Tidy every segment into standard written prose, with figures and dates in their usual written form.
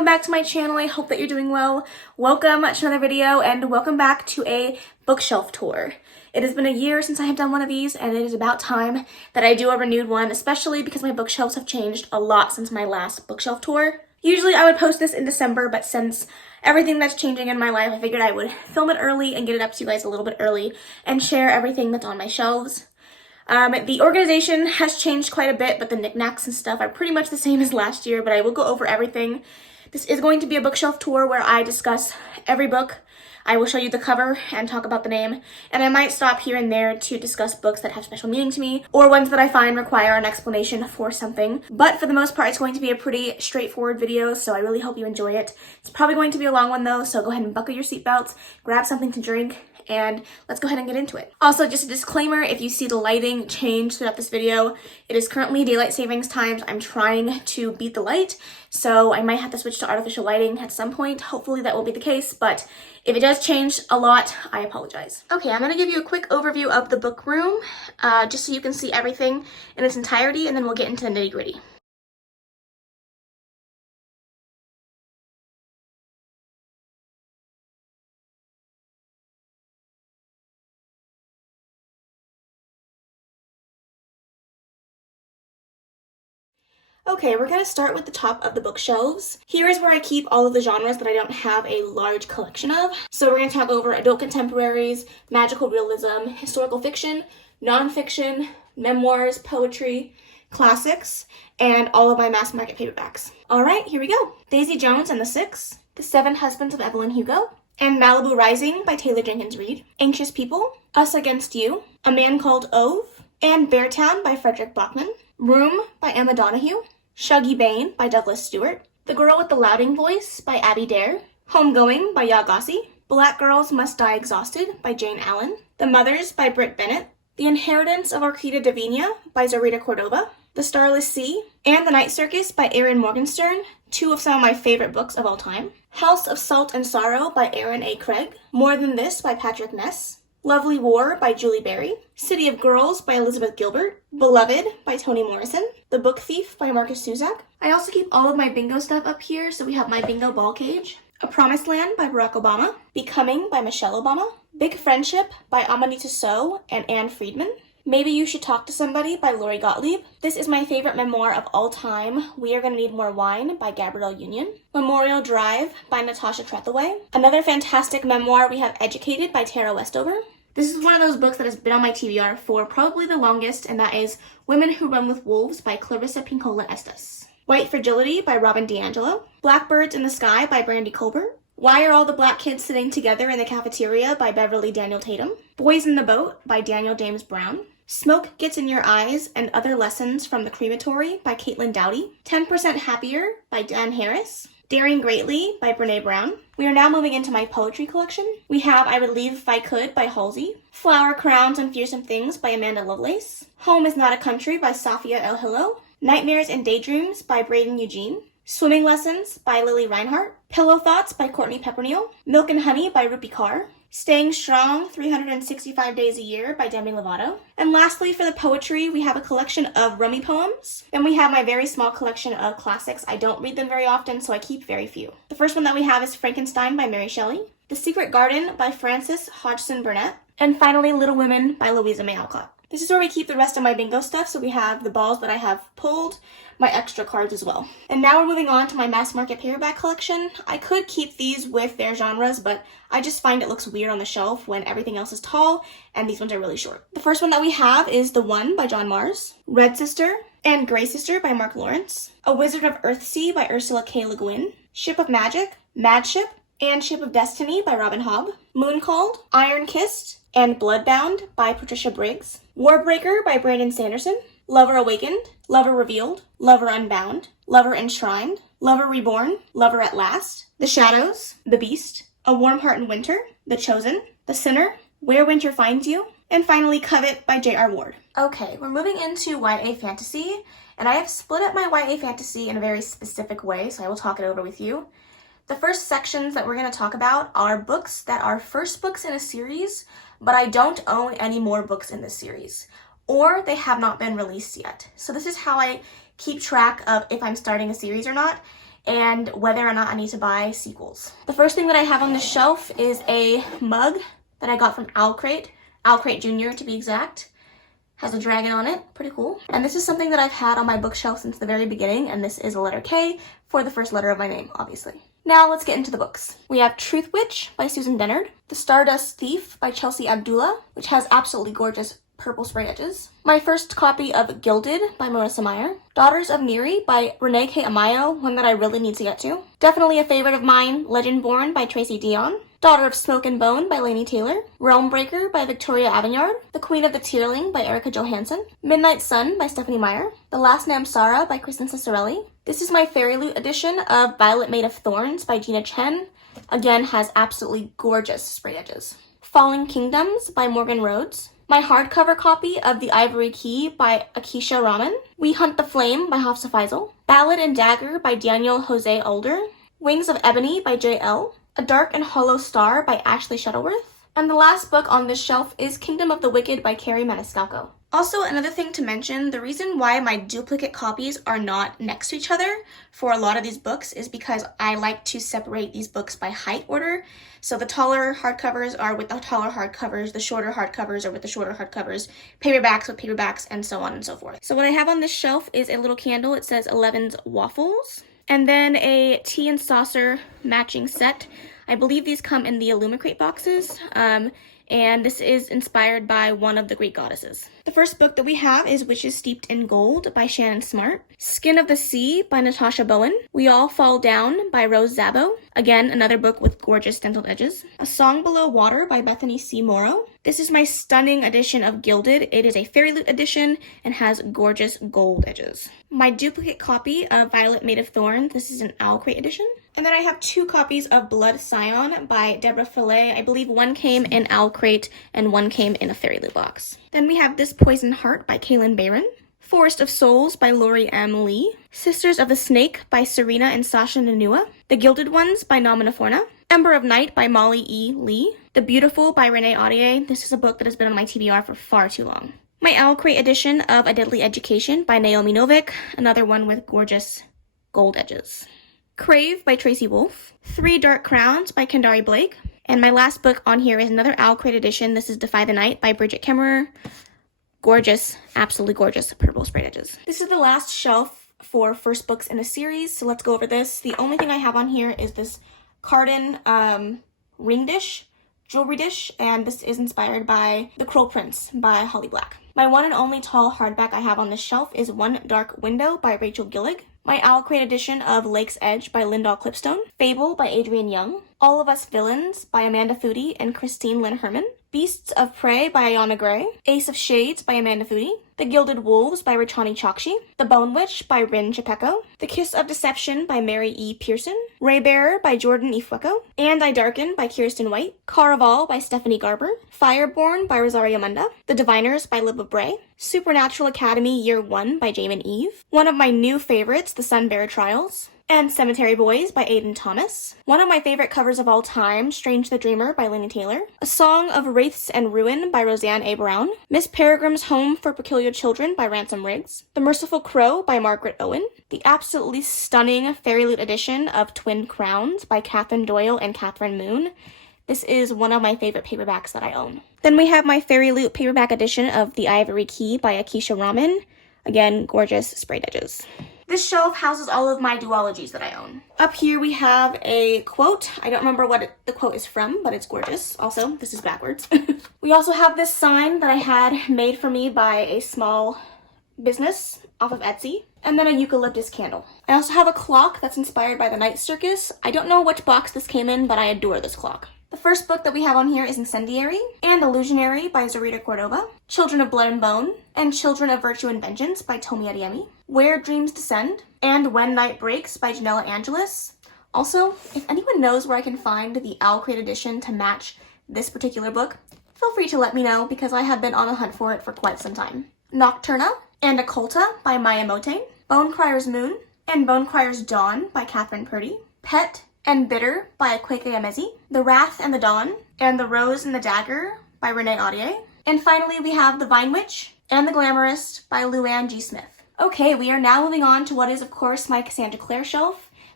welcome back to my channel. I hope that you're doing well. Welcome to another video and welcome back to a bookshelf tour. It has been a year since I have done one of these and it is about time that I do a renewed one, especially because my bookshelves have changed a lot since my last bookshelf tour. Usually I would post this in December, but since everything that's changing in my life, I figured I would film it early and get it up to you guys a little bit early and share everything that's on my shelves. The organization has changed quite a bit, but the knickknacks and stuff are pretty much the same as last year, but I will go over everything. This is going to be a bookshelf tour where I discuss every book. I will show you the cover and talk about the name, and I might stop here and there to discuss books that have special meaning to me or ones that I find require an explanation for something. But for the most part, it's going to be a pretty straightforward video, so I really hope you enjoy it. It's probably going to be a long one though, so go ahead and buckle your seatbelts, grab something to drink, and let's go ahead and get into it. Also, just a disclaimer, if you see the lighting change throughout this video, it is currently daylight savings times. I'm trying to beat the light, so I might have to switch to artificial lighting at some point. Hopefully that will be the case, but if it does change a lot, I apologize. Okay, I'm gonna give you a quick overview of the book room, just so you can see everything in its entirety, and then we'll get into the nitty-gritty. Okay, we're gonna start with the top of the bookshelves. Here is where I keep all of the genres that I don't have a large collection of. So we're gonna talk over adult contemporaries, magical realism, historical fiction, nonfiction, memoirs, poetry, classics, and all of my mass market paperbacks. All right, here we go. Daisy Jones and the Six, The Seven Husbands of Evelyn Hugo, and Malibu Rising by Taylor Jenkins Reid, Anxious People, Us Against You, A Man Called Ove, and Beartown by Frederick Bachman, Room by Emma Donoghue, Shuggy Bain by Douglas Stewart, The Girl with the Louding Voice by Abby Dare, Homegoing by Yaa Gyasi, Black Girls Must Die Exhausted by Jane Allen, The Mothers by Britt Bennett, The Inheritance of Orquídea Divina by Zarita Cordova, The Starless Sea, and The Night Circus by Erin Morgenstern, two of some of my favorite books of all time, House of Salt and Sorrow by Aaron A. Craig, More Than This by Patrick Ness, Lovely War by Julie Berry, City of Girls by Elizabeth Gilbert, Beloved by Toni Morrison, The Book Thief by Marcus Cusack. I also keep all of my bingo stuff up here, so we have my bingo ball cage, A Promised Land by Barack Obama, Becoming by Michelle Obama, Big Friendship by Amanita Sow and Anne Friedman, Maybe You Should Talk to Somebody by Lori Gottlieb. This is my favorite memoir of all time, We Are Gonna Need More Wine by Gabrielle Union, Memorial Drive by Natasha Trethewey. Another fantastic memoir, we have Educated by Tara Westover. This is one of those books that has been on my TBR for probably the longest, and that is Women Who Run with Wolves by Clarissa Pinkola Estes. White Fragility by Robin DiAngelo. Blackbirds in the Sky by Brandy Colbert. Why Are All the Black Kids Sitting Together in the Cafeteria by Beverly Daniel Tatum. Boys in the Boat by Daniel James Brown. Smoke Gets in Your Eyes and Other Lessons from the Crematory by Caitlin Doughty. 10% Happier by Dan Harris. Daring Greatly by Brene Brown. We are now moving into my poetry collection. We have I Would Leave If I Could by Halsey. Flower Crowns and Fearsome Things by Amanda Lovelace. Home Is Not a Country by Safia El Hillo. Nightmares and Daydreams by Braden Eugene. Swimming Lessons by Lily Reinhart. Pillow Thoughts by Courtney Pepperneal. Milk and Honey by Rupi Kaur. Staying Strong 365 Days a Year by Demi Lovato. And lastly, for the poetry, we have a collection of Rumi poems. And we have my very small collection of classics. I don't read them very often, so I keep very few. The first one that we have is Frankenstein by Mary Shelley. The Secret Garden by Frances Hodgson Burnett. And finally, Little Women by Louisa May Alcott. This is where we keep the rest of my bingo stuff, so we have the balls that I have pulled, my extra cards as well. And now we're moving on to my mass market paperback collection. I could keep these with their genres, but I just find it looks weird on the shelf when everything else is tall and these ones are really short. The first one that we have is The One by J Maas, Red Sister and Grey Sister by Mark Lawrence, A Wizard of Earthsea by Ursula K. Le Guin, Ship of Magic, Mad Ship, and Ship of Destiny by Robin Hobb, Moon Called, Iron Kissed, and Bloodbound by Patricia Briggs, Warbreaker by Brandon Sanderson, Lover Awakened, Lover Revealed, Lover Unbound, Lover Enshrined, Lover Reborn, Lover at Last, The Shadows, The Beast, A Warm Heart in Winter, The Chosen, The Sinner, Where Winter Finds You, and finally Covet by J.R. Ward. Okay, we're moving into YA fantasy, and I have split up my YA fantasy in a very specific way, so I will talk it over with you. The first sections that we're going to talk about are books that are first books in a series, but I don't own any more books in this series, or they have not been released yet. So this is how I keep track of if I'm starting a series or not. and whether or not I need to buy sequels. The first thing that I have on this shelf is a mug that I got from Owlcrate Jr. to be exact. Has a dragon on it, pretty cool. And this is something that I've had on my bookshelf since the very beginning, and this is a letter K for the first letter of my name, obviously. Now let's get into the books. We have Truth Witch by Susan Dennard, The Stardust Thief by Chelsea Abdullah, which has absolutely gorgeous purple spray edges. My first copy of Gilded by Marissa Meyer. Daughters of Neri by Renee K. Amayo, one that I really need to get to. Definitely a favorite of mine, Legend Born by Tracy Dion. Daughter of Smoke and Bone by Laini Taylor. Realm Breaker by Victoria Aveyard. The Queen of the Tierling by Erica Johansson. Midnight Sun by Stephanie Meyer. The Last Namsara by Kristen Ciccarelli. This is my Fairy Loot edition of Violet Made of Thorns by Gina Chen. Again, has absolutely gorgeous spray edges. Falling Kingdoms by Morgan Rhodes. My hardcover copy of The Ivory Key by Akisha Raman. We Hunt the Flame by Hafsa Faisal. Ballad and Dagger by Daniel Jose Older. Wings of Ebony by J.L. A Dark and Hollow Star by Ashley Shuttleworth. And the last book on this shelf is Kingdom of the Wicked by Carrie Maniscalco. Also, another thing to mention, the reason why my duplicate copies are not next to each other for a lot of these books is because I like to separate these books by height order. So the taller hardcovers are with the taller hardcovers, the shorter hardcovers are with the shorter hardcovers, paperbacks with paperbacks, and so on and so forth. So what I have on this shelf is a little candle. It says 11's Waffles. And then a tea and saucer matching set. I believe these come in the Illumicrate boxes. And this is inspired by one of the Greek goddesses. The first book that we have is Witches Steeped in Gold by Shannon Smart. Skin of the Sea by Natasha Bowen. We All Fall Down by Rose Zabo. Again, another book with gorgeous stenciled edges. A Song Below Water by Bethany C. Morrow. This is my stunning edition of Gilded. It is a Fairy Loot edition and has gorgeous gold edges. My duplicate copy of Violet Made of Thorns. This is an Owlcrate edition. And then I have two copies of Blood Scion by Deborah Fillet. I believe one came in Owlcrate and one came in a Fairy Loot box. Then we have This Poison Heart by Kaylin Barron. Forest of Souls by Lori M. Lee. Sisters of the Snake by Serena and Sasha Nanua. The Gilded Ones by Nomina Forna. Ember of Night by Molly E. Lee. The Beautiful by Renee Audier. This is a book that has been on my TBR for far too long. My Owlcrate edition of A Deadly Education by Naomi Novik. Another one with gorgeous gold edges. Crave by Tracy Wolff. Three Dark Crowns by Kendari Blake. And my last book on here is another Owlcrate edition. This is Defy the Night by Bridget Kemmerer. Gorgeous, absolutely gorgeous purple sprayed edges. This is the last shelf for first books in a series, so let's go over this. The only thing I have on here is this Cardin ring dish, jewelry dish, and this is inspired by The Cruel Prince by Holly Black. My one and only tall hardback I have on this shelf is One Dark Window by Rachel Gillig. My Owlcrate edition of Lake's Edge by Lyndall Clipstone. Fable by Adrienne Young. All of Us Villains by Amanda Foody and Christine Lynn Herman. Beasts of Prey by Ayana Gray. Ace of Shades by Amanda Foody. The Gilded Wolves by Rachani Chokshi. The Bone Witch by Rin Chapeko. The Kiss of Deception by Mary E. Pearson. Raybearer by Jordan E. Fueko. And I Darken by Kirsten White. Caraval by Stephanie Garber. Fireborn by Rosaria Munda. The Diviners by Libba Bray. Supernatural Academy Year 1 by Jamin Eve. One of my new favorites, The Sunbearer Trials. And Cemetery Boys by Aidan Thomas. One of my favorite covers of all time, Strange the Dreamer by Laini Taylor. A Song of Wraiths and Ruin by Roseanne A. Brown. Miss Peregrine's Home for Peculiar Children by Ransom Riggs. The Merciful Crow by Margaret Owen. The absolutely stunning Fairy Loot edition of Twin Crowns by Catherine Doyle and Catherine Moon. This is one of my favorite paperbacks that I own. Then we have my Fairy Loot paperback edition of The Ivory Key by Akisha Raman. Again, gorgeous sprayed edges. This shelf houses all of my duologies that I own. Up here we have a quote. I don't remember what the quote is from, but it's gorgeous. Also, this is backwards. We also have this sign that I had made for me by a small business off of Etsy. And then a eucalyptus candle. I also have a clock that's inspired by the Night Circus. I don't know which box this came in, but I adore this clock. The first book that we have on here is Incendiary and Illusionary by Zarita Cordova, Children of Blood and Bone, and Children of Virtue and Vengeance by Tomi Adeyemi, Where Dreams Descend, and When Night Breaks by Janella Angelis. Also, if anyone knows where I can find the Owlcrate edition to match this particular book, feel free to let me know because I have been on the hunt for it for quite some time. Nocturna and Occulta by Maya Mote, Bonecryer's Moon, and Bonecryer's Dawn by Catherine Purdy, Pet and Bitter by Akweke Emezi, The Wrath and the Dawn, and The Rose and the Dagger by Renee Audier. And finally, we have The Vine Witch and The Glamourist by Luann G. Smith. Okay, we are now moving on to what is, of course, my Cassandra Clare shelf.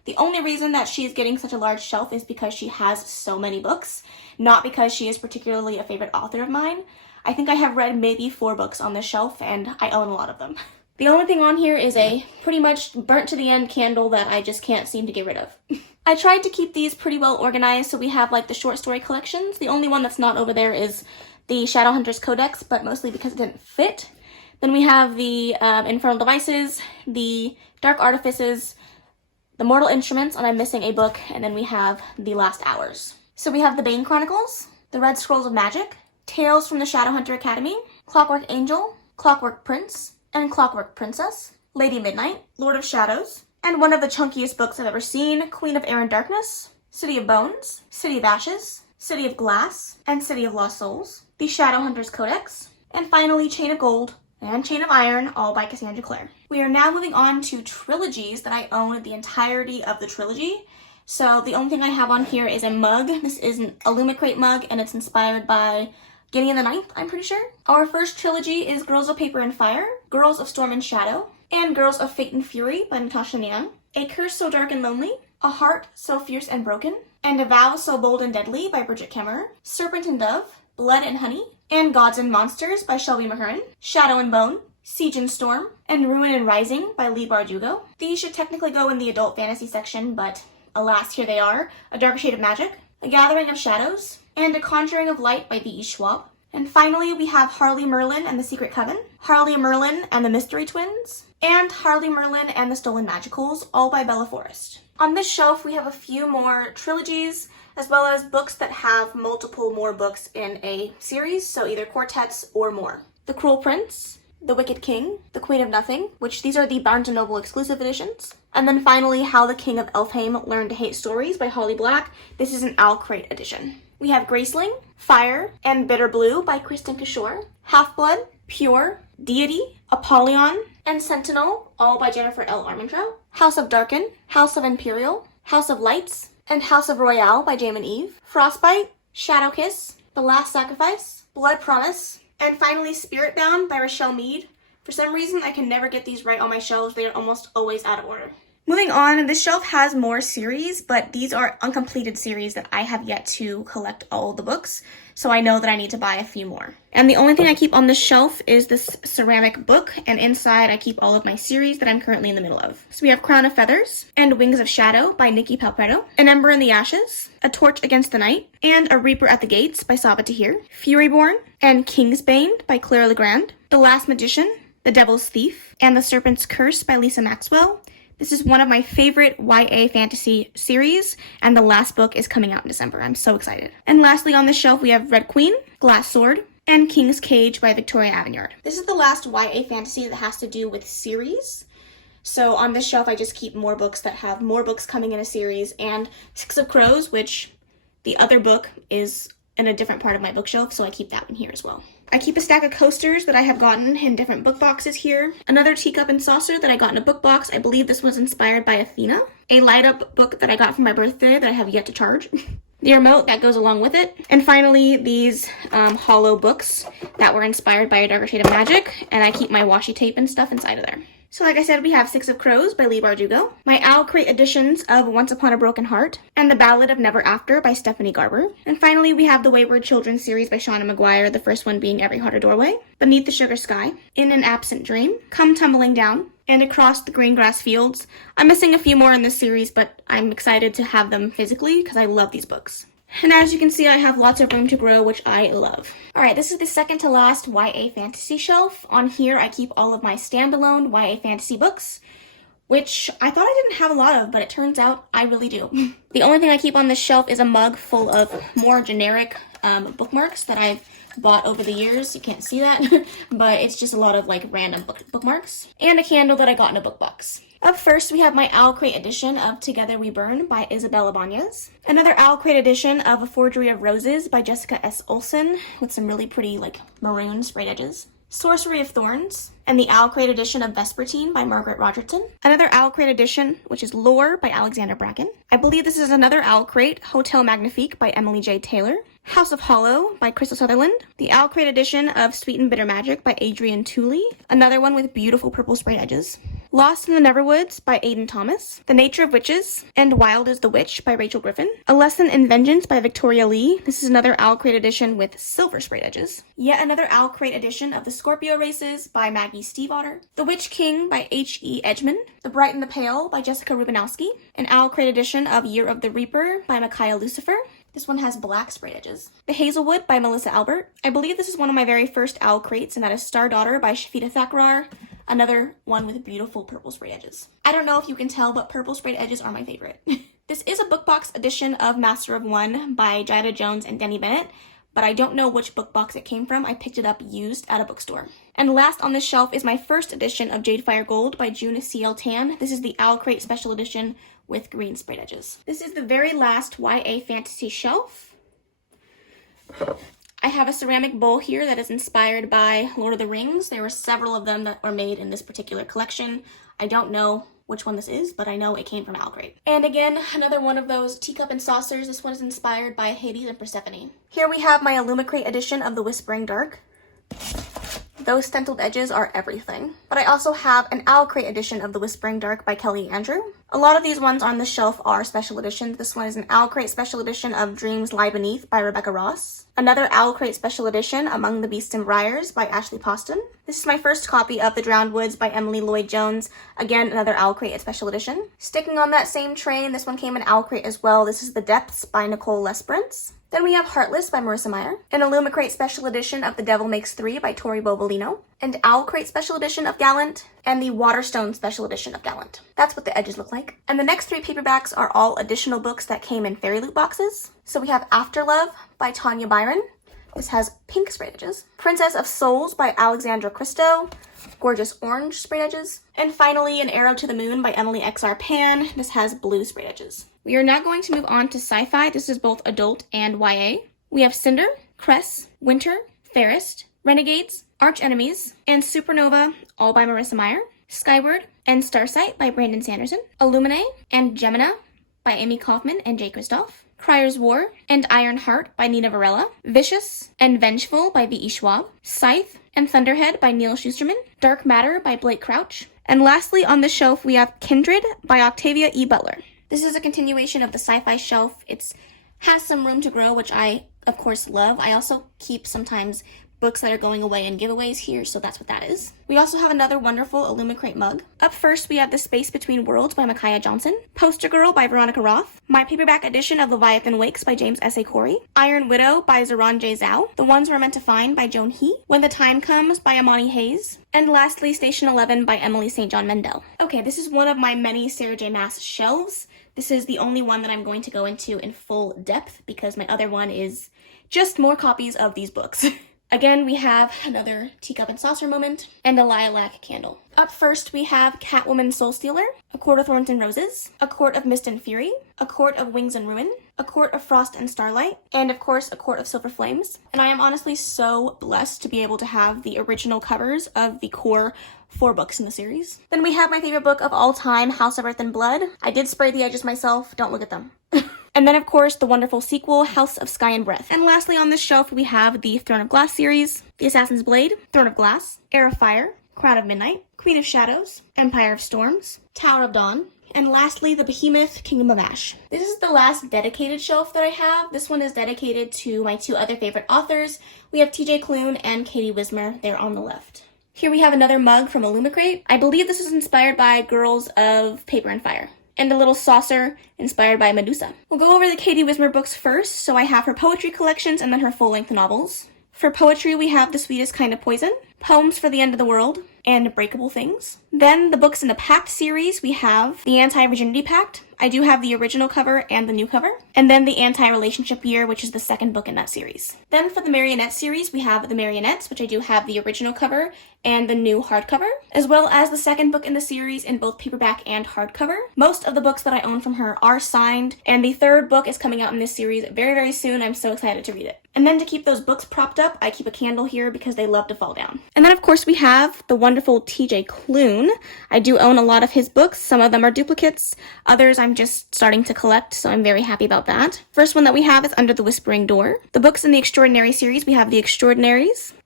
The only reason that she's getting such a large shelf is because she has so many books, not because she is particularly a favorite author of mine. I think I have read maybe 4 books on this shelf, and I own a lot of them. The only thing on here is a pretty much burnt to the end candle that I just can't seem to get rid of. I tried to keep these pretty well organized, so we have like the short story collections. The only one that's not over there is the Shadowhunters Codex, but mostly because it didn't fit. Then we have the Infernal Devices, the Dark Artifices, the Mortal Instruments, and I'm missing a book, and then we have the Last Hours. So we have the Bane Chronicles, the Red Scrolls of Magic, Tales from the Shadowhunter Academy, Clockwork Angel, Clockwork Prince, and Clockwork Princess, Lady Midnight, Lord of Shadows, and one of the chunkiest books I've ever seen, Queen of Air and Darkness, City of Bones, City of Ashes, City of Glass, and City of Lost Souls, the Shadowhunters Codex, and finally Chain of Gold and Chain of Iron, all by Cassandra Clare. We are now moving on to trilogies that I own the entirety of the trilogy. So the only thing I have on here is a mug. This is an Illumicrate mug, and it's inspired by Gideon the Ninth, I'm pretty sure. Our first trilogy is Girls of Paper and Fire, Girls of Storm and Shadow, and Girls of Fate and Fury by Natasha Niang, A Curse So Dark and Lonely, A Heart So Fierce and Broken, and A Vow So Bold and Deadly by Bridget Kemmerer, Serpent and Dove, Blood and Honey, and Gods and Monsters by Shelby Mahurin, Shadow and Bone, Siege and Storm, and Ruin and Rising by Leigh Bardugo. These should technically go in the adult fantasy section, but alas, here they are. A Darker Shade of Magic, A Gathering of Shadows, and A Conjuring of Light by V.E. Schwab. And finally, we have Harley Merlin and the Secret Coven, Harley Merlin and the Mystery Twins, and Harley Merlin and the Stolen Magicals, all by Bella Forrest. On this shelf, we have a few more trilogies, as well as books that have multiple more books in a series, so either quartets or more. The Cruel Prince, The Wicked King, The Queen of Nothing, which these are the Barnes & Noble exclusive editions. And then finally, How the King of Elfhame Learned to Hate Stories by Holly Black. This is an Owl Crate edition. We have Graceling, Fire, and Bitter Blue by Kristen Kishore, Half-Blood, Pure, Deity, Apollyon, and Sentinel, all by Jennifer L. Armentrout, House of Darken, House of Imperial, House of Lights, and House of Royale by Jamin Eve, Frostbite, Shadow Kiss, The Last Sacrifice, Blood Promise, and finally Spirit Bound by Rochelle Mead. For some reason, I can never get these right on my shelves. They are almost always out of order. Moving on, this shelf has more series, but these are uncompleted series that I have yet to collect all the books, so I know that I need to buy a few more. And the only thing I keep on this shelf is this ceramic book, and inside I keep all of my series that I'm currently in the middle of. So we have Crown of Feathers, and Wings of Shadow by Nikki Palpretto, An Ember in the Ashes, A Torch Against the Night, and A Reaper at the Gates by Saba Tahir, Furyborn, and Kingsbane by Claire Legrand, The Last Magician, The Devil's Thief, and The Serpent's Curse by Lisa Maxwell. This is one of my favorite YA fantasy series, and the last book is coming out in December. I'm so excited. And lastly on this shelf, we have Red Queen, Glass Sword, and King's Cage by Victoria Aveyard. This is the last YA fantasy that has to do with series. So on this shelf, I just keep more books that have more books coming in a series, and Six of Crows, which the other book is in a different part of my bookshelf, so I keep that one here as well. I keep a stack of coasters that I have gotten in different book boxes here. Another teacup and saucer that I got in a book box. I believe this was inspired by Athena. A light-up book that I got for my birthday that I have yet to charge. The remote that goes along with it. And finally, these hollow books that were inspired by A Darker Shade of Magic, and I keep my washi tape and stuff inside of there. So like I said, we have Six of Crows by Leigh Bardugo, my Owl Crate editions of Once Upon a Broken Heart, and The Ballad of Never After by Stephanie Garber. And finally, we have the Wayward Children series by Shauna Maguire, the first one being Every Heart a Doorway, Beneath the Sugar Sky, In an Absent Dream, Come Tumbling Down, and Across the Green Grass Fields. I'm missing a few more in this series, but I'm excited to have them physically because I love these books. And as you can see, I have lots of room to grow, which I love. Alright, this is the second to last YA fantasy shelf. On here, I keep all of my standalone YA fantasy books, which I thought I didn't have a lot of, but it turns out I really do. The only thing I keep on this shelf is a mug full of more generic bookmarks that I've bought over the years. You can't see that, but it's just a lot of like random bookmarks. And a candle that I got in a book box. Up first, we have my Owl Crate edition of Together We Burn by Isabella Banez. Another Owl Crate edition of A Forgery of Roses by Jessica S. Olson with some really pretty like maroon sprayed edges. Sorcery of Thorns, and the Owl Crate edition of Vespertine by Margaret Rogerton. Another Owl Crate edition, which is Lore by Alexander Bracken. I believe this is another Owl Crate, Hotel Magnifique by Emily J. Taylor. House of Hollow by Crystal Sutherland. The Owl Crate edition of Sweet and Bitter Magic by Adrian Tooley. Another one with beautiful purple sprayed edges. Lost in the Neverwoods by Aidan Thomas, The Nature of Witches, and Wild as the Witch by Rachel Griffin, A Lesson in Vengeance by Victoria Lee. This is another Owl Crate edition with silver sprayed edges. Yet another Owl Crate edition of The Scorpio Races by Maggie Stiefvater, The Witch King by H.E. Edgman, The Bright and the Pale by Jessica Rubinowski, an Owl Crate edition of Year of the Reaper by Micaiah Lucifer. This one has black sprayed edges. The Hazelwood by Melissa Albert. I believe this is one of my very first Owl Crates, and that is Star Daughter by Shafita Thakrar. Another one with beautiful purple sprayed edges. I don't know if you can tell, but purple sprayed edges are my favorite. This is a book box edition of Master of One by Jada Jones and Denny Bennett, but I don't know which book box it came from. I picked it up used at a bookstore. And last on this shelf is my first edition of Jadefire Gold by June C.L. Tan. This is the Owl Crate Special Edition with green sprayed edges. This is the very last YA fantasy shelf. I have a ceramic bowl here that is inspired by Lord of the Rings. There were several of them that were made in this particular collection. I don't know which one this is, but I know it came from Owl Crate. And again, another one of those teacup and saucers. This one is inspired by Hades and Persephone. Here we have my Illumicrate edition of The Whispering Dark. Those stenciled edges are everything. But I also have an Owl Crate edition of The Whispering Dark by Kelly Andrew. A lot of these ones on the shelf are special editions. This one is an Owl Crate special edition of Dreams Lie Beneath by Rebecca Ross. Another Owl Crate special edition, Among the Beasts and Briars by Ashley Poston. This is my first copy of The Drowned Woods by Emily Lloyd-Jones. Again, another Owl Crate special edition. Sticking on that same train, this one came in Owl Crate as well. This is The Depths by Nicole Lesperance. Then we have Heartless by Marissa Meyer, an Illumicrate special edition of The Devil Makes Three by Tori Bovolino, and Owl Crate special edition of Gallant, and the Waterstone special edition of Gallant. That's what the edges look like. And the next three paperbacks are all additional books that came in fairy loot boxes. So we have Afterlove by Tanya Byron. This has pink sprayed edges. Princess of Souls by Alexandra Christo. Gorgeous orange sprayed edges. And finally, An Arrow to the Moon by Emily X.R. Pan. This has blue sprayed edges. We are now going to move on to sci-fi. This is both adult and YA. We have Cinder, Cress, Winter, Fairest, Renegades, Arch Enemies, and Supernova, all by Marissa Meyer. Skyward and Starsight by Brandon Sanderson. Illumine and Gemina by Amy Kaufman and Jay Kristoff. Crier's War and Iron Heart by Nina Varela. Vicious and Vengeful by V.E. Schwab. Scythe and Thunderhead by Neil Schusterman. Dark Matter by Blake Crouch. And lastly on the shelf we have Kindred by Octavia E. Butler. This is a continuation of the sci-fi shelf. It has some room to grow, which I, of course, love. I also keep sometimes books that are going away in giveaways here, so that's what that is. We also have another wonderful Illumicrate mug. Up first, we have The Space Between Worlds by Micaiah Johnson, Poster Girl by Veronica Roth, my paperback edition of Leviathan Wakes by James S.A. Corey, Iron Widow by Zoran J. Zhao, The Ones We're Meant to Find by Joan He, When the Time Comes by Amani Hayes, and lastly, Station 11 by Emily St. John Mendel. Okay, this is one of my many Sarah J. Maas shelves. This is the only one that I'm going to go into in full depth because my other one is just more copies of these books. Again, we have another teacup and saucer moment and a lilac candle. Up first, we have Catwoman Soul Stealer, A Court of Thorns and Roses, A Court of Mist and Fury, A Court of Wings and Ruin, A Court of Frost and Starlight, and of course, A Court of Silver Flames. And I am honestly so blessed to be able to have the original covers of the core 4 books in the series. Then we have my favorite book of all time, House of Earth and Blood. I did spray the edges myself, don't look at them. And then, of course, the wonderful sequel, House of Sky and Breath. And lastly on this shelf, we have the Throne of Glass series, The Assassin's Blade, Throne of Glass, Heir of Fire, Crown of Midnight, Queen of Shadows, Empire of Storms, Tower of Dawn, and lastly, the Behemoth, Kingdom of Ash. This is the last dedicated shelf that I have. This one is dedicated to my 2 other favorite authors. We have TJ Klune and Katie Wismer. They're on the left. Here we have another mug from Illumicrate. I believe this is inspired by Girls of Paper and Fire. And a little saucer inspired by Medusa. We'll go over the Katie Wismer books first. So I have her poetry collections and then her full-length novels. For poetry, we have The Sweetest Kind of Poison, Poems for the End of the World, and Breakable Things. Then the books in the Pact series, we have The Anti-Virginity Pact. I do have the original cover and the new cover. And then The Anti-Relationship Year, which is the second book in that series. Then for the Marionette series, we have The Marionettes, which I do have the original cover and the new hardcover, as well as the second book in the series in both paperback and hardcover. Most of the books that I own from her are signed, and the third book is coming out in this series very, very soon. I'm so excited to read it. And then to keep those books propped up, I keep a candle here because they love to fall down. And then, of course, we have the wonderful TJ Klune. I do own a lot of his books. Some of them are duplicates. Others I'm just starting to collect, so I'm very happy about that. First one that we have is Under the Whispering Door. The books in the Extraordinary series, we have The Extraordinaries,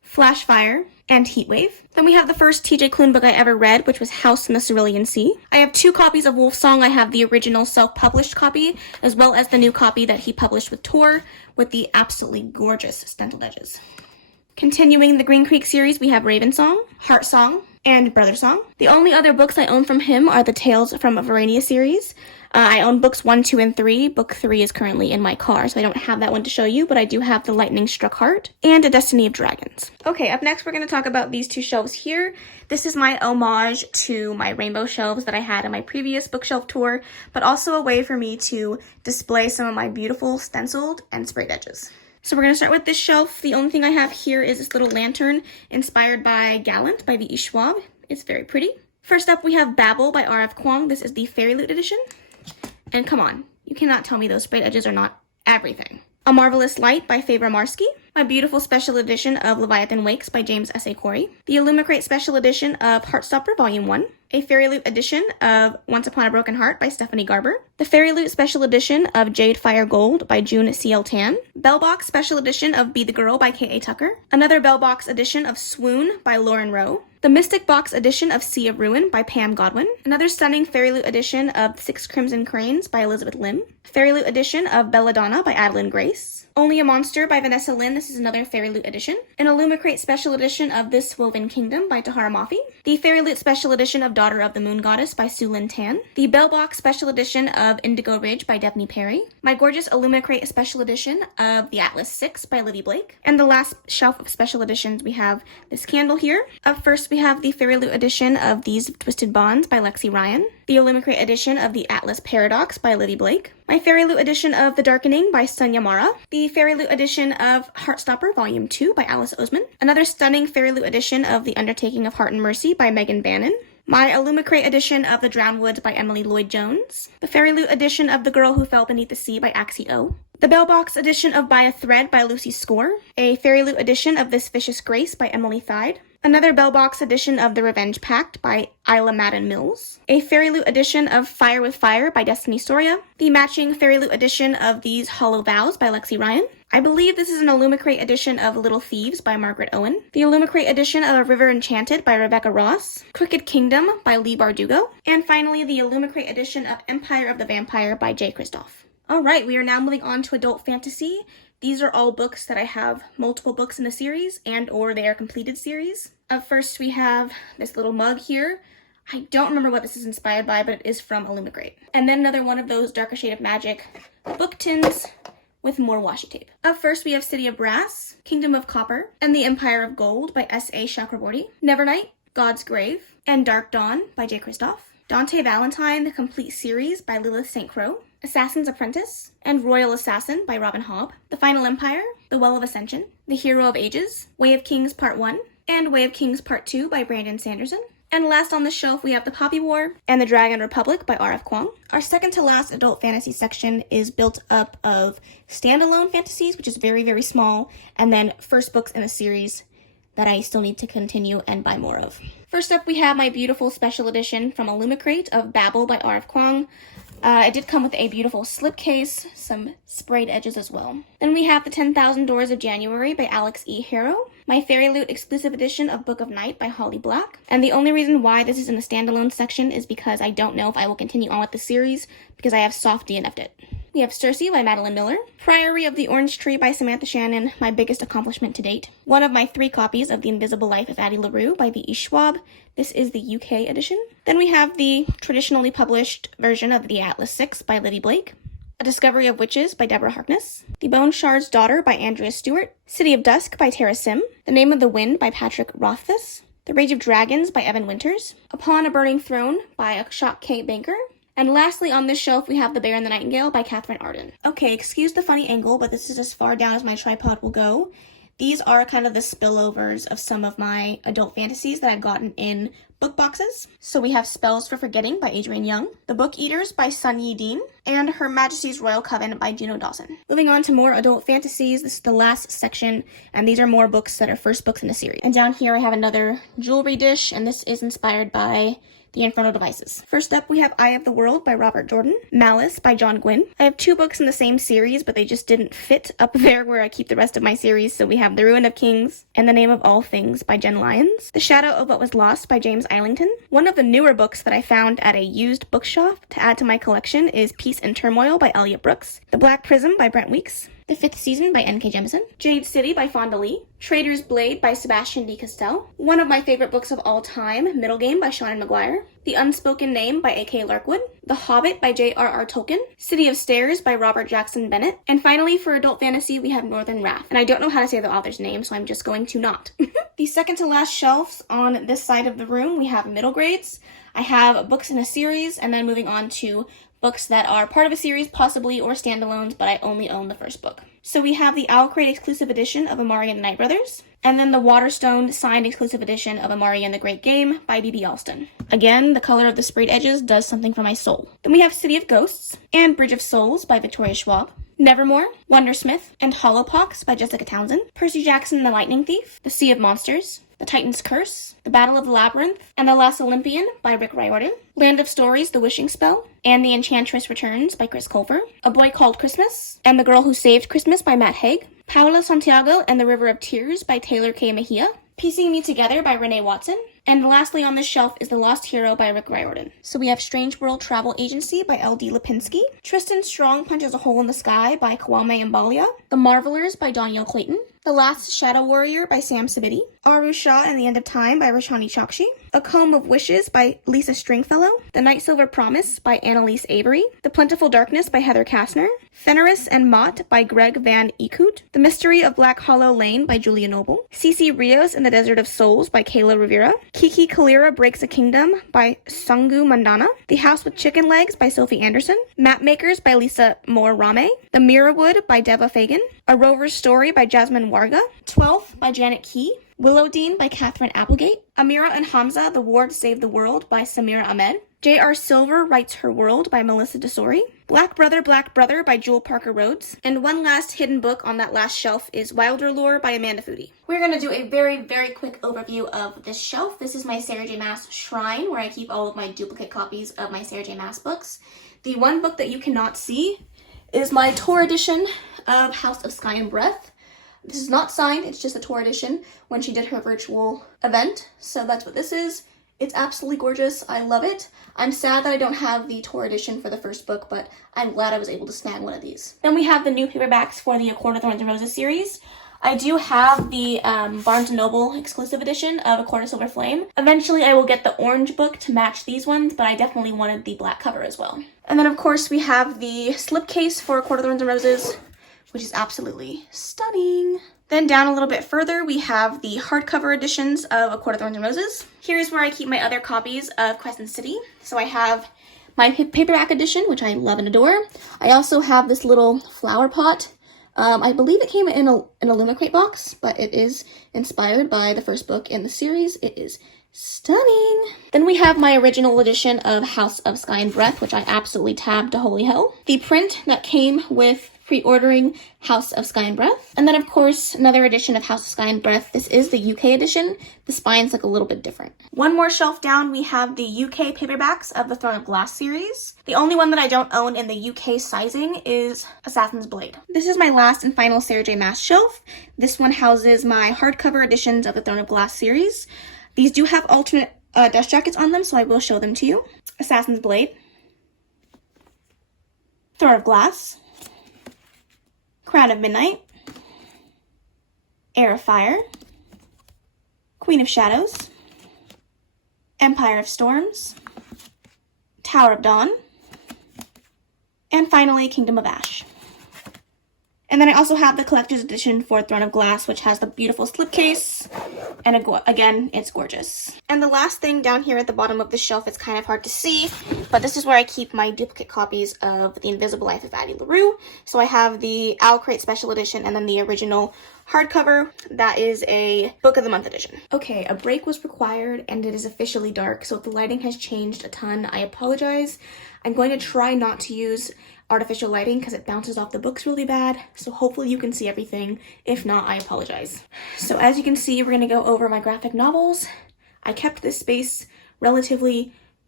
Flashfire, and Heatwave. Then we have the first TJ Klune book I ever read, which was House in the Cerulean Sea. I have 2 copies of Wolfsong. I have the original self-published copy, as well as the new copy that he published with Tor, with the absolutely gorgeous stenciled edges. Continuing the Green Creek series, we have Ravensong, Heart Song, and Brother Song. The only other books I own from him are the Tales from Verania series. I own books 1, 2, and 3. Book 3 is currently in my car, so I don't have that one to show you, but I do have The Lightning Struck Heart and A Destiny of Dragons. Okay, up next we're going to talk about these 2 shelves here. This is my homage to my rainbow shelves that I had in my previous bookshelf tour, but also a way for me to display some of my beautiful stenciled and sprayed edges. So we're going to start with this shelf. The only thing I have here is this little lantern inspired by Gallant by V.E. Schwab. It's very pretty. First up, we have Babel by R.F. Kuang. This is the Fairy Loot edition. And come on, you cannot tell me those sprayed edges are not everything. A Marvelous Light by Favor Marsky. My beautiful special edition of Leviathan Wakes by James S.A. Corey. The Illumicrate special edition of Heartstopper Volume 1. A Fairy Loot edition of Once Upon a Broken Heart by Stephanie Garber. The Fairy Loot special edition of Jade Fire Gold by June C.L. Tan. Bellbox special edition of Be the Girl by K.A. Tucker. Another Bellbox edition of Swoon by Lauren Rowe. The Mystic Box edition of Sea of Ruin by Pam Godwin. Another stunning Fairy Loot edition of Six Crimson Cranes by Elizabeth Lim. Fairy Loot edition of Belladonna by Adeline Grace. Only a Monster by Vanessa Lynn. This is another Fairy Loot edition. An Illumicrate special edition of This Woven Kingdom by Tahara Mafi. The Fairy Loot special edition of Daughter of the Moon Goddess by Sue Lynn Tan. The Bellbox special edition of Indigo Ridge by Daphne Perry. My gorgeous Illumicrate special edition of The Atlas 6 by Libby Blake. And the last shelf of special editions, we have this candle here. Up first, we have the Fairy Loot edition of These Twisted Bonds by Lexi Ryan. The Illumicrate edition of The Atlas Paradox by Libby Blake. My Fairy Loot edition of The Darkening by Sonia Mara. The Fairy Loot edition of Heartstopper Volume 2 by Alice Oseman. Another stunning Fairy Loot edition of The Undertaking of Heart and Mercy by Megan Bannon. My Illumicrate edition of The Drowned Woods by Emily Lloyd-Jones. The Fairy Loot edition of The Girl Who Fell Beneath the Sea by Axie O. The Bellbox edition of By a Thread by Lucy Score. A Fairy Loot edition of This Vicious Grace by Emily Thide. Another Bellbox edition of The Revenge Pact by Isla Madden Mills. A Fairy Loot edition of Fire with Fire by Destiny Soria. The matching Fairy Loot edition of These Hollow Vows by Lexi Ryan. I believe this is an Illumicrate edition of Little Thieves by Margaret Owen. The Illumicrate edition of A River Enchanted by Rebecca Ross. Crooked Kingdom by Lee Bardugo. And finally, the Illumicrate edition of Empire of the Vampire by Jay Kristoff. Alright, we are now moving on to adult fantasy. These are all books that I have multiple books in the series and or they are completed series. Up first, we have this little mug here. I don't remember what this is inspired by, but it is from Illumicrate. And then another one of those Darker Shade of Magic book tins with more washi tape. Up first, we have City of Brass, Kingdom of Copper, and The Empire of Gold by S.A. Chakraborty. Nevernight, God's Grave, and Dark Dawn by Jay Kristoff. Dante Valentine, The Complete Series by Lilith St. Crow. Assassin's Apprentice, and Royal Assassin by Robin Hobb. The Final Empire, The Well of Ascension, The Hero of Ages, Way of Kings Part 1, and Way of Kings Part 2 by Brandon Sanderson. And last on the shelf, we have The Poppy War and The Dragon Republic by R.F. Kuang. Our second to last adult fantasy section is built up of standalone fantasies, which is very, very small, and then first books in a series that I still need to continue and buy more of. First up, we have my beautiful special edition from Illumicrate of Babel by R.F. Kuang. It did come with a beautiful slipcase, some sprayed edges as well. Then we have The 10,000 Doors of January by Alex E. Harrow, my Fairy Loot exclusive edition of Book of Night by Holly Black. And the only reason why this is in the standalone section is because I don't know if I will continue on with the series because I have soft DNF'd it. We have Circe by Madeline Miller, Priory of the Orange Tree by Samantha Shannon, my biggest accomplishment to date. One of my 3 copies of The Invisible Life of Addie LaRue by V.E. Schwab. This is the UK edition. Then we have the traditionally published version of The Atlas 6 by Libby Blake. A Discovery of Witches by Deborah Harkness. The Bone Shard's Daughter by Andrea Stewart. City of Dusk by Tara Sim. The Name of the Wind by Patrick Rothfuss. The Rage of Dragons by Evan Winters. Upon a Burning Throne by Akshat K. Banker. And lastly on this shelf we have The Bear and the Nightingale by Catherine Arden. Okay, excuse the funny angle, but this is as far down as my tripod will go. These are kind of the spillovers of some of my adult fantasies that I've gotten in book boxes. So we have Spells for Forgetting by Adrienne Young, The Book Eaters by Sun Yi Dean, and Her Majesty's Royal Coven by Juno Dawson. Moving on to more adult fantasies, this is the last section, and these are more books that are first books in the series. And down here I have another jewelry dish, and this is inspired by The Infernal Devices. First up, we have Eye of the World by Robert Jordan, Malice by John Gwynne. I have 2 books in the same series, but they just didn't fit up there where I keep the rest of my series, so we have The Ruin of Kings and The Name of All Things by Jen Lyons, The Shadow of What Was Lost by James Islington. One of the newer books that I found at a used bookshop to add to my collection is Peace and Turmoil by Elliot Brooks, The Black Prism by Brent Weeks, The Fifth Season by N.K. Jemisin, Jade City by Fonda Lee, Trader's Blade by Sebastian D. Castell, one of my favorite books of all time, Middle Game by Seanan McGuire, The Unspoken Name by A.K. Larkwood, The Hobbit by J.R.R. Tolkien, City of Stairs by Robert Jackson Bennett, and finally for adult fantasy we have Northern Wrath. And I don't know how to say the author's name, so I'm just going to not. The second to last shelves on this side of the room, we have middle grades. I have books in a series, and then moving on to books that are part of a series, possibly, or standalones, but I only own the first book. So we have the Owl Crate exclusive edition of Amari and the Night Brothers, and then the Waterstone signed exclusive edition of Amari and the Great Game by B.B. Alston. Again, the color of the sprayed edges does something for my soul. Then we have City of Ghosts, and Bridge of Souls by Victoria Schwab, Nevermore, Wondersmith, and Hollowpox by Jessica Townsend, Percy Jackson and the Lightning Thief, The Sea of Monsters, The Titan's Curse, The Battle of the Labyrinth, and The Last Olympian by Rick Riordan, Land of Stories, The Wishing Spell, and The Enchantress Returns by Chris Colfer, A Boy Called Christmas, and The Girl Who Saved Christmas by Matt Haig, Paolo Santiago and the River of Tears by Taylor K. Mejia, Piecing Me Together by Renee Watson, and lastly on this shelf is The Lost Hero by Rick Riordan. So we have Strange World Travel Agency by L.D. Lipinski, Tristan Strong Punches a Hole in the Sky by Kwame Mbalia, The Marvelers by Danielle Clayton, The Last Shadow Warrior by Sam Sabiti, Aru Shah and the End of Time by Rashani Chokshi, A Comb of Wishes by Lisa Stringfellow, The Night Silver Promise by Annalise Avery, The Plentiful Darkness by Heather Kastner, Fenris and Mott by Greg Van Eekhout, The Mystery of Black Hollow Lane by Julia Noble, Cece Rios in the Desert of Souls by Kayla Rivera, Kiki Kalira Breaks a Kingdom by Sangu Mandana, The House with Chicken Legs by Sophie Anderson, Mapmakers by Lisa Moore Rame, The Mirrorwood by Deva Fagan, A Rover's Story by Jasmine Warga, 12th by Janet Key, Willowdean by Catherine Applegate, Amira and Hamza, The War to Save the World by Samira Ahmed, J.R. Silver Writes Her World by Melissa Desori, Black Brother by Jewel Parker Rhodes, and one last hidden book on that last shelf is Wilder Lore by Amanda Foodie. We're going to do a very, very quick overview of this shelf. This is my Sarah J Maas shrine where I keep all of my duplicate copies of my Sarah J Maas books. The one book that you cannot see is my tour edition of House of Sky and Breath. This is not signed, it's just a tour edition when she did her virtual event. So that's what this is. It's absolutely gorgeous. I love it. I'm sad that I don't have the tour edition for the first book, but I'm glad I was able to snag one of these. Then we have the new paperbacks for the A Court of Thorns and Roses series. I do have the Barnes & Noble exclusive edition of A Court of Silver Flame. Eventually I will get the orange book to match these ones, but I definitely wanted the black cover as well. And then of course we have the slipcase for A Court of Thorns and Roses, which is absolutely stunning. Then down a little bit further, we have the hardcover editions of A Court of Thorns and Roses. Here's where I keep my other copies of Crescent City. So I have my paperback edition, which I love and adore. I also have this little flower pot. I believe it came in a Luna Crate box, but it is inspired by the first book in the series. It is stunning. Then we have my original edition of House of Sky and Breath, which I absolutely tabbed to holy hell. The print that came with pre-ordering House of Sky and Breath. And then of course, another edition of House of Sky and Breath. This is the UK edition. The spine's like a little bit different. One more shelf down, we have the UK paperbacks of the Throne of Glass series. The only one that I don't own in the UK sizing is Assassin's Blade. This is my last and final Sarah J Maas shelf. This one houses my hardcover editions of the Throne of Glass series. These do have alternate dust jackets on them, so I will show them to you. Assassin's Blade, Throne of Glass, Crown of Midnight, Heir of Fire, Queen of Shadows, Empire of Storms, Tower of Dawn, and finally Kingdom of Ash. And then I also have the collector's edition for Throne of Glass, which has the beautiful slipcase, and again, it's gorgeous. And the last thing down here at the bottom of the shelf, it's kind of hard to see, but this is where I keep my duplicate copies of The Invisible Life of Addie LaRue. So I have the Owl Crate Special Edition and then the original hardcover. That is a Book of the Month edition. Okay, a break was required and it is officially dark, so if the lighting has changed a ton, I apologize. I'm going to try not to use artificial lighting because it bounces off the books really bad, so hopefully you can see everything. If not, I apologize. So as you can see, we're going to go over my graphic novels. I kept this space relatively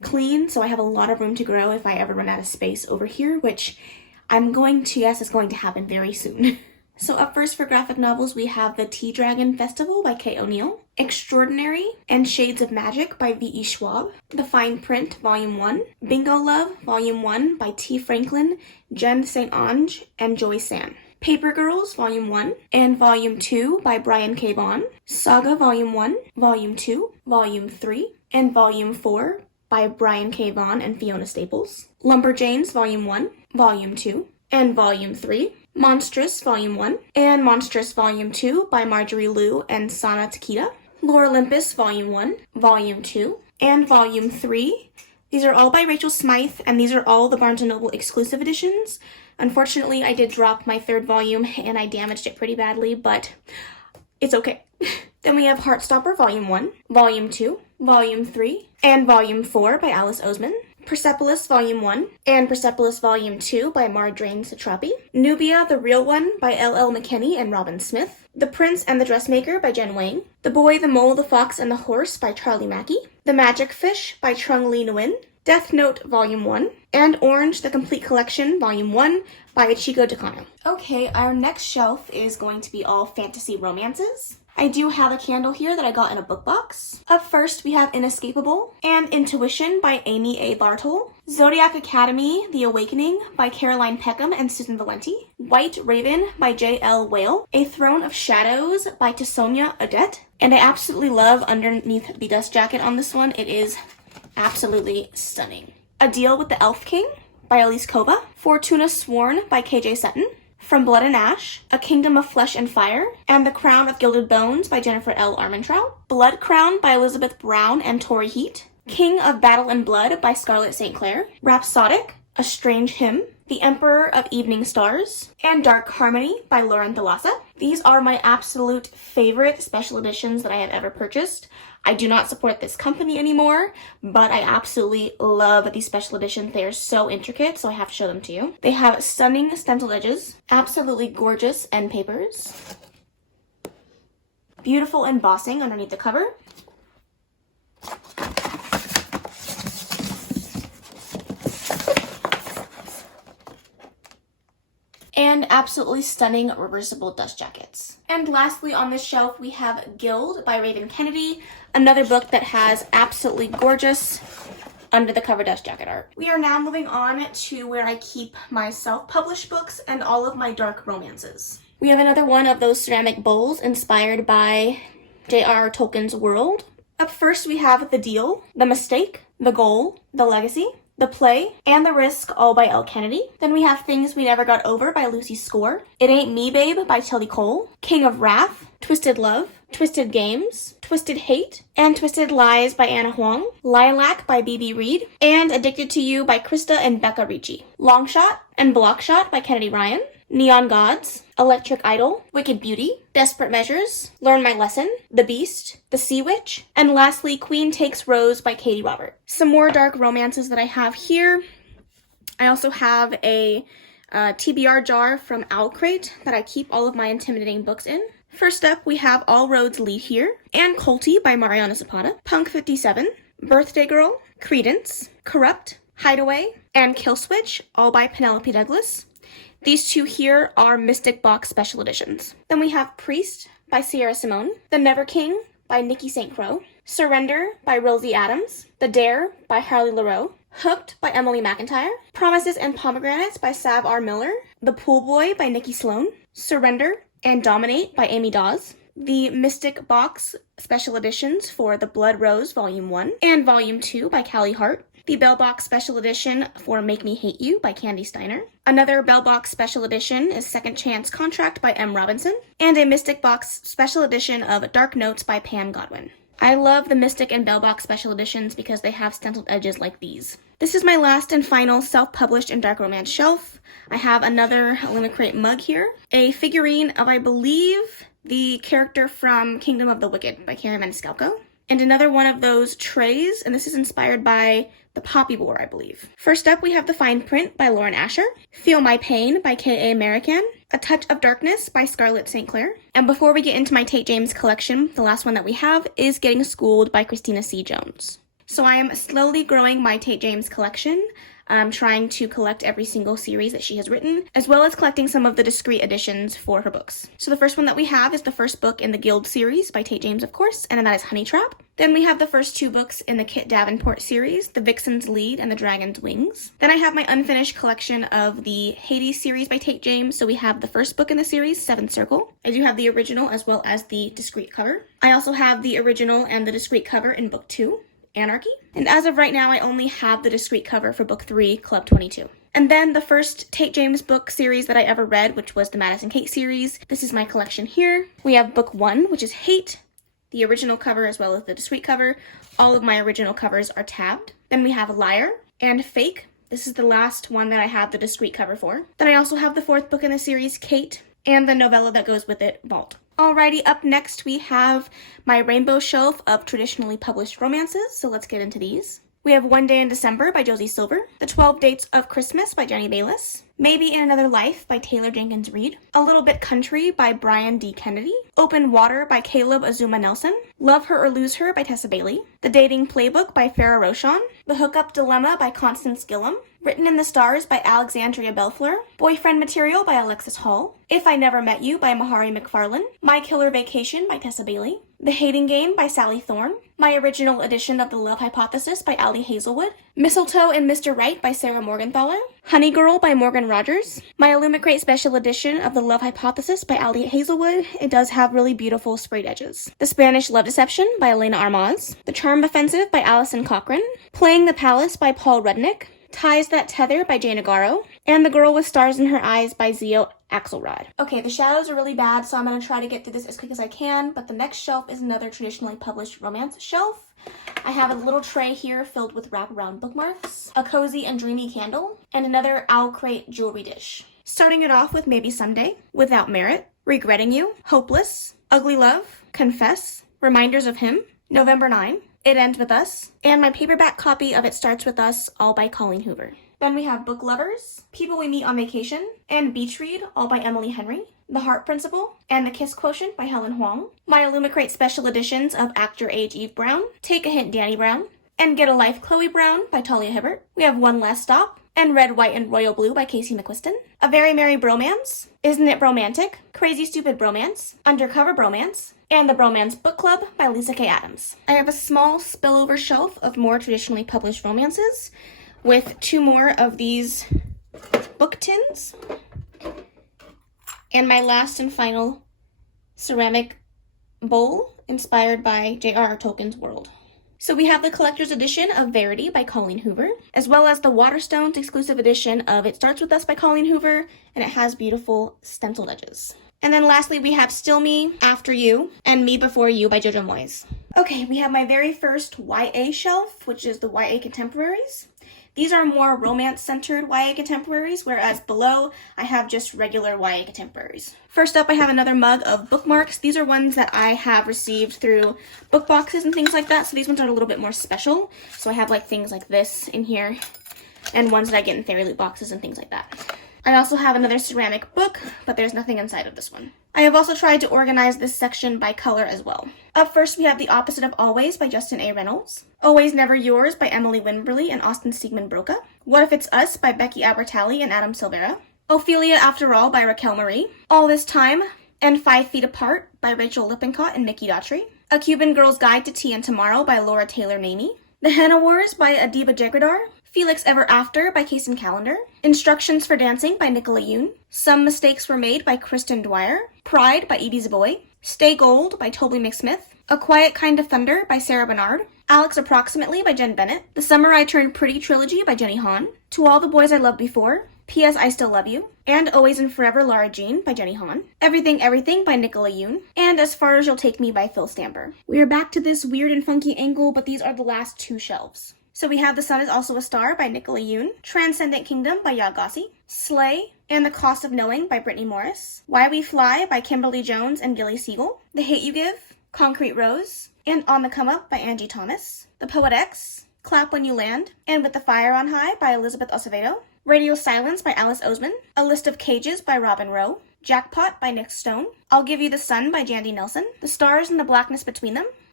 clean, so I have a lot of room to grow if I ever run out of space over here, which I'm going to guess is going to happen very soon. So up first for graphic novels, we have The Tea Dragon Festival by Kay O'Neill, Extraordinary and Shades of Magic by V.E. Schwab, The Fine Print Volume 1, Bingo Love Volume 1 by T. Franklin, Jen St. Onge, and Joy San, Paper Girls Volume 1 and Volume 2 by Brian K. Vaughan, Saga Volume 1, Volume 2, Volume 3, and Volume 4 by Brian K. Vaughan and Fiona Staples, Lumberjanes Volume 1, Volume 2, and Volume 3, Monstrous Volume 1, and Monstrous Volume 2 by Marjorie Liu and Sana Takeda, Lore Olympus Volume 1, Volume 2, and Volume 3. These are all by Rachel Smythe, and these are all the Barnes & Noble exclusive editions. Unfortunately, I did drop my third volume, and I damaged it pretty badly, but it's okay. Then we have Heartstopper Volume 1, Volume 2, Volume 3, and Volume 4 by Alice Oseman, Persepolis Volume 1 and Persepolis Volume 2 by Marjane Satrapi, Nubia the Real One by L.L. McKinney and Robin Smith, The Prince and the Dressmaker by Jen Wang, The Boy, the Mole, the Fox, and the Horse by Charlie Mackey, The Magic Fish by Trung Lee Nguyen, Death Note Volume 1, and Orange, the Complete Collection Volume 1 by Ichigo Takano. Okay, our next shelf is going to be all fantasy romances. I do have a candle here that I got in a book box. Up first, we have Inescapable and Intuition by Amy A. Bartol, Zodiac Academy, The Awakening by Caroline Peckham and Susan Valenti, White Raven by J.L. Whale, A Throne of Shadows by Tisonia Odette, and I absolutely love underneath the dust jacket on this one. It is absolutely stunning. A Deal with the Elf King by Elise Kova, Fortuna Sworn by K.J. Sutton, From Blood and Ash, A Kingdom of Flesh and Fire, and The Crown of Gilded Bones by Jennifer L. Armentrout, Blood Crown by Elizabeth Brown and Tori Heat, King of Battle and Blood by Scarlett St. Clair, Rhapsodic, A Strange Hymn, The Emperor of Evening Stars, and Dark Harmony by Lauren Thalassa. These are my absolute favorite special editions that I have ever purchased. I do not support this company anymore, but I absolutely love these special editions. They are so intricate, so I have to show them to you. They have stunning stenciled edges, absolutely gorgeous end papers, beautiful embossing underneath the cover, and absolutely stunning reversible dust jackets. And lastly on this shelf we have Guild by Raven Kennedy, another book that has absolutely gorgeous under the cover dust jacket art. We are now moving on to where I keep my self-published books and all of my dark romances. We have another one of those ceramic bowls inspired by J.R.R. Tolkien's world. Up first we have The Deal, The Mistake, The Goal, The Legacy, The Play, and The Risk, all by Elle Kennedy. Then we have Things We Never Got Over by Lucy Score, It Ain't Me Babe by Tilly Cole, King of Wrath, Twisted Love, Twisted Games, Twisted Hate, and Twisted Lies by Anna Huang, Lilac by B.B. Reed, and Addicted to You by Krista and Becca Ricci, Longshot and Blockshot by Kennedy Ryan, Neon Gods, Electric Idol, Wicked Beauty, Desperate Measures, Learn My Lesson, The Beast, The Sea Witch, and lastly, Queen Takes Rose by Katie Robert. Some more dark romances that I have here. I also have a TBR jar from Owl Crate that I keep all of my intimidating books in. First up, we have All Roads Lead Here, and Colty by Mariana Zapata, Punk 57, Birthday Girl, Credence, Corrupt, Hideaway, and Killswitch, all by Penelope Douglas. These two here are Mystic Box Special Editions. Then we have Priest by Sierra Simone, The Never King by Nikki St. Croix, Surrender by Rosie Adams, The Dare by Harley LaRoe, Hooked by Emily McIntyre, Promises and Pomegranates by Sav R. Miller, The Pool Boy by Nikki Sloan, Surrender and Dominate by Amy Dawes, the Mystic Box Special Editions for The Blood Rose Volume 1 and Volume 2 by Callie Hart, the Bell Box Special Edition for Make Me Hate You by Candy Steiner, another Bell Box Special Edition is Second Chance Contract by M. Robinson, and a Mystic Box Special Edition of Dark Notes by Pam Godwin. I love the Mystic and Bell Box Special Editions because they have stenciled edges like these. This is my last and final self-published and dark romance shelf. I have another Illumicrate mug here, a figurine of, I believe, the character from Kingdom of the Wicked by Carrie Maniscalco, and another one of those trays, and this is inspired by the Poppy Boar, I believe. First up, we have The Fine Print by Lauren Asher, Feel My Pain by K.A. American, A Touch of Darkness by Scarlett St. Clair. And before we get into my Tate James collection, the last one that we have is Getting Schooled by Christina C. Jones. So I am slowly growing my Tate James collection. I'm trying to collect every single series that she has written, as well as collecting some of the discrete editions for her books. So the first one that we have is the first book in the Guild series by Tate James, of course, and that is Honey Trap. Then we have the first 2 books in the Kit Davenport series, The Vixen's Lead and The Dragon's Wings. Then I have my unfinished collection of the Hades series by Tate James. So we have the first book in the series, Seventh Circle. I do have the original as well as the discrete cover. I also have the original and the discrete cover in book 2. Anarchy. And as of right now, I only have the discrete cover for book 3, Club 22. And then the first Tate James book series that I ever read, which was the Madison Kate series. This is my collection here. We have book 1, which is Hate, the original cover as well as the discrete cover. All of my original covers are tabbed. Then we have Liar and Fake. This is the last one that I have the discrete cover for. Then I also have the 4th book in the series, Kate, and the novella that goes with it, Vault. Alrighty, up next we have my rainbow shelf of traditionally published romances, so let's get into these. We have One Day in December by Josie Silver, The 12 Dates of Christmas by Jenny Bayliss, Maybe in Another Life by Taylor Jenkins Reid, A Little Bit Country by Brian D. Kennedy, Open Water by Caleb Azuma Nelson, Love Her or Lose Her by Tessa Bailey, The Dating Playbook by Farrah Roshan, The Hookup Dilemma by Constance Gillum, Written in the Stars by Alexandria Belfleur, Boyfriend Material by Alexis Hall, If I Never Met You by Mahari McFarlane, My Killer Vacation by Tessa Bailey, The Hating Game by Sally Thorne, my original edition of The Love Hypothesis by Ali Hazelwood, Mistletoe and Mr. Right by Sarah Morgenthaler, Honey Girl by Morgan Rogers, my Illumicrate special edition of The Love Hypothesis by Ali Hazelwood. It does have really beautiful sprayed edges. The Spanish Love Deception by Elena Armaz, The Charm Offensive by Alison Cochran, Playing the Palace by Paul Rudnick, Ties That Tether by Jane Agaro, and The Girl with Stars in Her Eyes by Zio Axelrod. Okay, the shadows are really bad, so I'm going to try to get through this as quick as I can, but the next shelf is another traditionally published romance shelf. I have a little tray here filled with wraparound bookmarks, a cozy and dreamy candle, and another Owl Crate jewelry dish. Starting it off with Maybe Someday, Without Merit, Regretting You, Hopeless, Ugly Love, Confess, Reminders of Him, November 9, It Ends With Us, and my paperback copy of It Starts With Us, all by Colleen Hoover. Then we have Book Lovers, People We Meet on Vacation, and Beach Read, all by Emily Henry, The Heart Principle, and The Kiss Quotient by Helen Huang, my Illumicrate special editions of Actor Age Eve Brown, Take a Hint Danny Brown, and Get a Life Chloe Brown by Talia Hibbert. We have One Last Stop, and Red, White, and Royal Blue by Casey McQuiston, A Very Merry Bromance, Isn't It Bromantic, Crazy Stupid Bromance, Undercover Bromance, and The Bromance Book Club by Lisa K. Adams. I have a small spillover shelf of more traditionally published romances, with 2 more of these book tins, and my last and final ceramic bowl inspired by J.R.R. Tolkien's world. So we have the collector's edition of Verity by Colleen Hoover, as well as the Waterstones exclusive edition of It Starts With Us by Colleen Hoover, and it has beautiful stenciled edges. And then lastly, we have Still Me, After You, and Me Before You by Jojo Moyes. Okay, we have my very first YA shelf, which is the YA Contemporaries. These are more romance-centered YA contemporaries, whereas below, I have just regular YA contemporaries. First up, I have another mug of bookmarks. These are ones that I have received through book boxes and things like that, so these ones are a little bit more special. So I have like things like this in here, and ones that I get in fairy loot boxes and things like that. I also have another ceramic book, but there's nothing inside of this one. I have also tried to organize this section by color as well. Up first, we have The Opposite of Always by Justin A. Reynolds, Always Never Yours by Emily Wimberly and Austin Siegmund Broca, What If It's Us by Becky Albertalli and Adam Silvera, Ophelia After All by Raquel Marie, All This Time and 5 Feet Apart by Rachel Lippincott and Mickey Daughtry, A Cuban Girl's Guide to Tea and Tomorrow by Laura Taylor Mamie, The Henna Wars by Adiba Jagradar, Felix Ever After by Kason Calendar, Instructions for Dancing by Nicola Yoon, Some Mistakes Were Made by Kristen Dwyer, Pride by Evie Zaboy, Stay Gold by Toby McSmith, A Quiet Kind of Thunder by Sarah Bernard, Alex Approximately by Jen Bennett, The Summer I Turned Pretty trilogy by Jenny Han, To All the Boys I Loved Before, P.S. I Still Love You, and Always and Forever Lara Jean by Jenny Han, Everything Everything by Nicola Yoon, and As Far As You'll Take Me by Phil Stamper. We are back to this weird and funky angle, but these are the last 2 shelves. So we have The Sun Is Also a Star by Nicola Yoon, Transcendent Kingdom by Yaa Gossi, Slay and The Cost of Knowing by Brittany Morris, Why We Fly by Kimberly Jones and Gilly Siegel, The Hate You Give, Concrete Rose, and On the Come Up by Angie Thomas, The Poet X, Clap When You Land, and With the Fire on High by Elizabeth Acevedo, Radio Silence by Alice Oseman, A List of Cages by Robin Rowe, Jackpot by Nick Stone, I'll Give You the Sun by Jandy Nelson, The Stars and the Blackness Between Them,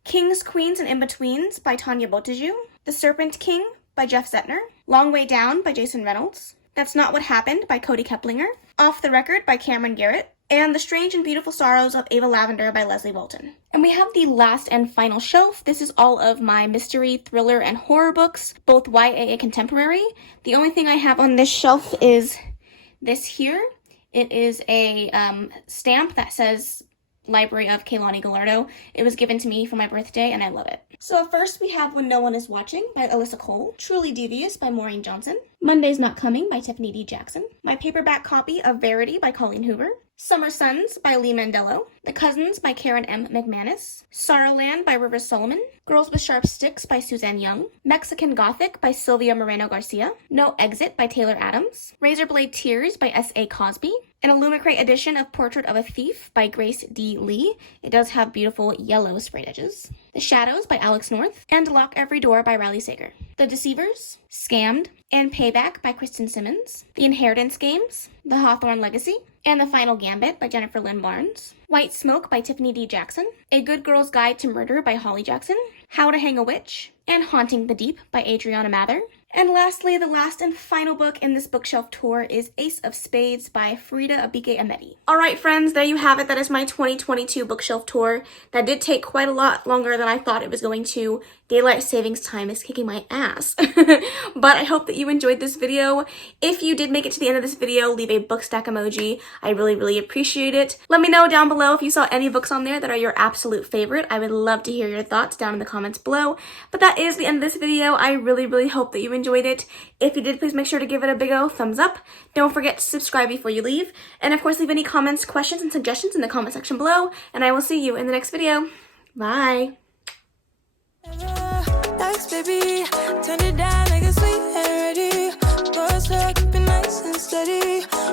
Kings, Queens, and In-Betweens by Tanya Boteju. The Serpent King by Jeff Zetner. Long Way Down by Jason Reynolds. That's Not What Happened by Cody Keplinger. Off the Record by Cameron Garrett. And The Strange and Beautiful Sorrows of Ava Lavender by Leslie Walton. And we have the last and final shelf. This is all of my mystery, thriller, and horror books, both YA and contemporary. The only thing I have on this shelf is this here. It is a stamp that says Library of Kaylani Gallardo. It was given to me for my birthday, and I love it. So first we have When No One Is Watching by Alyssa Cole, Truly Devious by Maureen Johnson, Monday's Not Coming by Tiffany D. Jackson, my paperback copy of Verity by Colleen Hoover, Summer Suns by Lee Mandello, The Cousins by Karen M. McManus, Sorrowland by Rivers Solomon, Girls with Sharp Sticks by Suzanne Young, Mexican Gothic by Sylvia Moreno Garcia, No Exit by Taylor Adams, Razorblade Tears by S.A. Cosby, an Illumicrate edition of Portrait of a Thief by Grace D. Lee. It does have beautiful yellow sprayed edges. The Shadows by Alex North, and Lock Every Door by Riley Sager. The Deceivers, Scammed, and Payback by Kristen Simmons. The Inheritance Games, The Hawthorne Legacy, and The Final Gambit by Jennifer Lynn Barnes. White Smoke by Tiffany D. Jackson. A Good Girl's Guide to Murder by Holly Jackson. How to Hang a Witch, and Haunting the Deep by Adriana Mather. And lastly, the last and final book in this bookshelf tour is Ace of Spades by Frida Abike Ameti. Alright friends, there you have it. That is my 2022 bookshelf tour. That did take quite a lot longer than I thought it was going to. Daylight savings time is kicking my ass. But I hope that you enjoyed this video. If you did make it to the end of this video, leave a book stack emoji. I really appreciate it. Let me know down below if you saw any books on there that are your absolute favorite. I would love to hear your thoughts down in the comments below. But that is the end of this video. I really hope that you enjoyed it. If you did, please make sure to give it a big ol' thumbs up. Don't forget to subscribe before you leave. And of course, leave any comments, questions, and suggestions in the comment section below. And I will see you in the next video. Bye! Baby, turn it down like a sweet and ready. Go slow, keep it nice and steady.